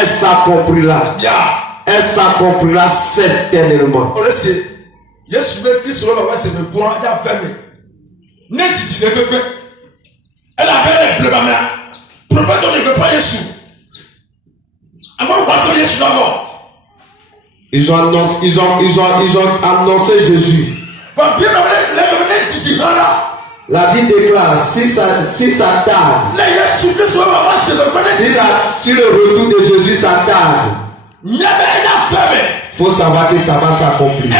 elle s'accomplira. Elle s'accomplira certainement. Elle avait les bleus, ma mère. Prophète, on ne veut pas Jésus. Ils ont annoncé Jésus. La Bible déclare, si ça tarde, si le retour de Jésus s'attarde, il faut savoir que ça va s'accomplir.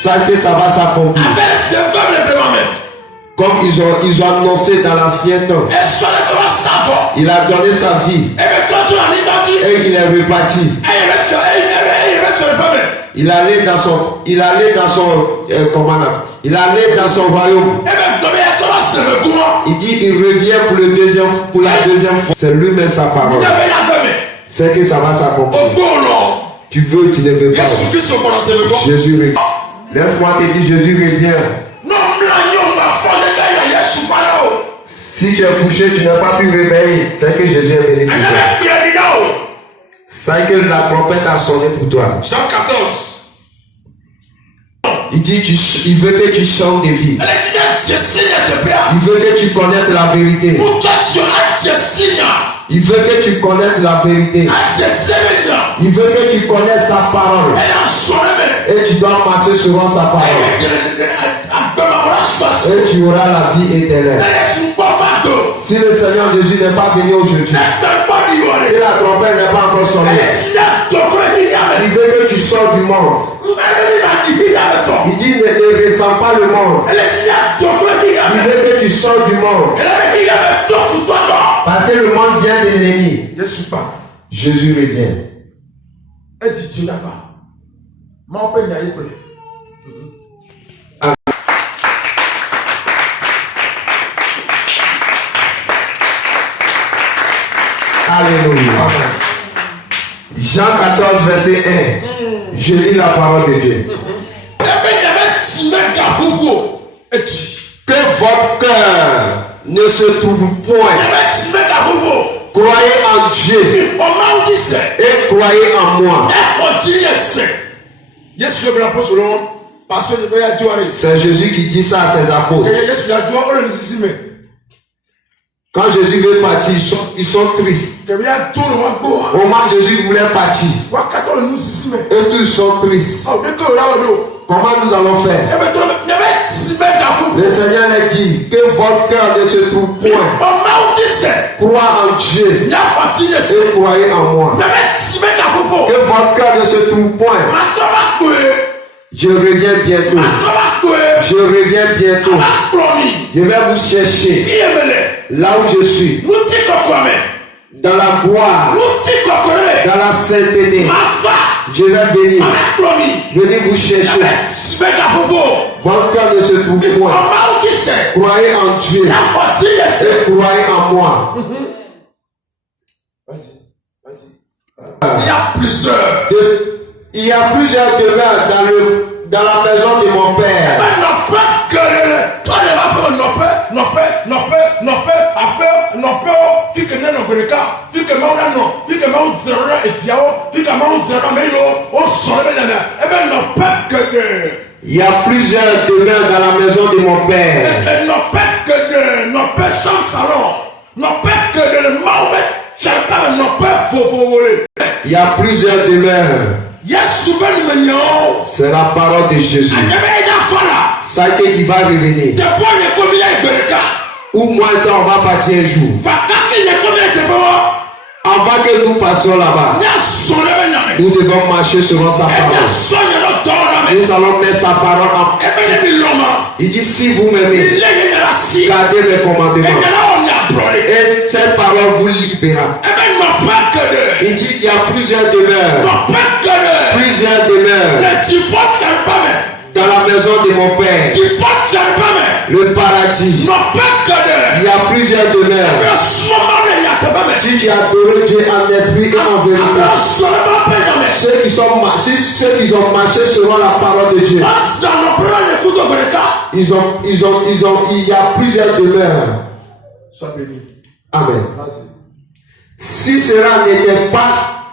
Sache que ça va s'accomplir. Comme ils ont annoncé dans l'ancien temps. Il a donné sa vie. Et il est reparti. Il allait dans son royaume. Il dit il revient pour la deuxième fois. C'est lui-même sa parole. C'est que ça va s'accomplir. Tu veux, tu ne veux pas. Jésus revient. Laisse-moi te dire, Jésus revient. Si tu es couché, tu n'as pas pu réveiller. C'est que Jésus est venu pour toi. C'est que la trompette a sonné pour toi. Jean 14. Il dit, il veut que tu chantes des vies. Il veut que tu connaisses la vérité. Il veut que tu connaisses la vérité. Il veut que tu connaisses sa parole. Et tu dois marcher selon sa parole. Et tu auras la vie éternelle. Si le Seigneur Jésus n'est pas venu aujourd'hui, si la trompette n'est pas encore sonnée, il veut que tu sors du monde. Il dit ne ressens pas le monde. Il veut que tu sors du monde. Parce que le monde vient de l'ennemi. Jésus revient. Alléluia. Jean 14, verset 1. Je lis la parole de Dieu. Que votre cœur ne se trouve point. Croyez en Dieu et croyez en moi. C'est Jésus qui dit ça à ses apôtres. Quand Jésus veut partir, ils sont tristes. Au moment où Jésus voulait partir, eux tous sont tristes. Comment nous allons faire? Le Seigneur leur dit que votre cœur ne se trouve point. Croyez en Dieu et croyez en moi. Que votre cœur ne se trouve point. Je reviens bientôt. Je reviens bientôt. Je vais vous chercher là où je suis. Dans la gloire. Dans la sainteté. Je vais venir. Venez vous chercher. Votre cœur ne se trouve point. Croyez en Dieu. Et croyez en moi. Il y a plusieurs demeures dans la maison de mon père. Il y a plusieurs demeures dans la maison de mon père. Il y a plusieurs demeures. C'est la parole de Jésus. Ça qu'il va revenir. Ou moins temps on va partir un jour. Avant que nous partions là-bas, nous devons marcher selon sa parole. Nous allons mettre sa parole en. Il dit si vous m'aimez, gardez mes commandements. Et cette parole vous libérera. Il dit il y a plusieurs demeures. Plusieurs demeures. Dans la maison de mon père. Le paradis. Il y a plusieurs demeures. Si tu adores Dieu en esprit et en vérité. Ceux qui ont marché selon la parole de Dieu. Il y a plusieurs demeures. Sois béni. Amen. Si cela n'était pas